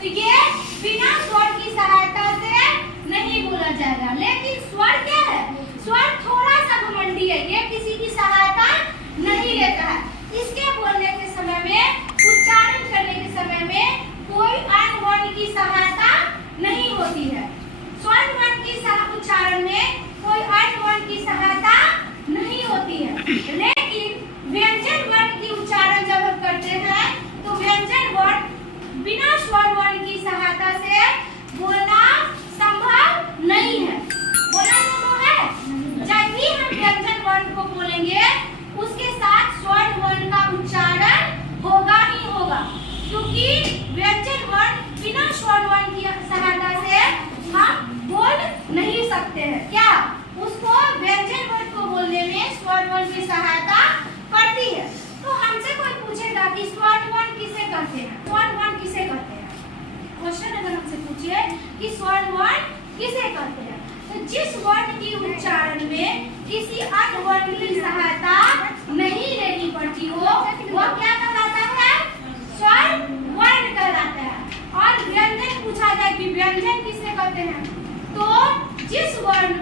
तो ये बिना स्वर की सहायता से नहीं बोला जाएगा। लेकिन स्वर क्या है? स्वर थोड़ा सा घमंडी है, ये किसी की सहायता नहीं लेता है। इसके बोलने के समय में, उच्चारण करने के समय में कोई अन्य वर्ण की सहायता नहीं होती है। स्वर वर्ण की उच्चारण में कोई अन्य वर्ण की सहायता नहीं होती है। लेकिन व्यंजन वर्ण की उच्चारण जब हम करते हैं तो व्यंजन वर्ण बिना स्वर वर्ण की सहायता से बोलना संभव नहीं है। बोलना संभव है? जब भी हम व्यंजन वर्ण को बोलेंगे उसके साथ स्वर वर्ण का उच्चारण होगा ही होगा, क्योंकि व्यंजन वर्ण बिना स्वर वर्ण की सहायता से हम बोल नहीं सकते हैं। क्या उसको व्यंजन वर्ण को बोलने में स्वर वर्ण की सहायता पड़ती है। तो हमसे कोई पूछेगा कि स्वर वर्ण किसे कहते हैं, स्वर वर्ण किसे कहते हैं? क्वेश्चन अगर हमसे पूछे कि स्वर वर्ण किसे कहते हैं, तो जिस वर्ण की उच्चारण में किसी अन्य वर्ण की सहायता नहीं लेनी पड़ती हो वह क्या कहलाता है? स्वर वर्ण कहलाता है। और व्यंजन पूछा जाए कि व्यंजन किसे कहते हैं, तो जिस वर्ण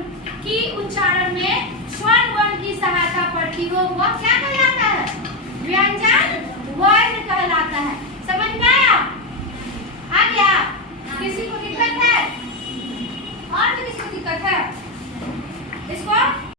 की उच्चारण में स्वर वर्ण की सहायता पड़ती हो वह क्या कहलाता है? व्यंजन वर्ण कहलाता है। समझ में आया? आ गया? किसी को दिक्कत है? और भी किसी को दिक्कत है? इसको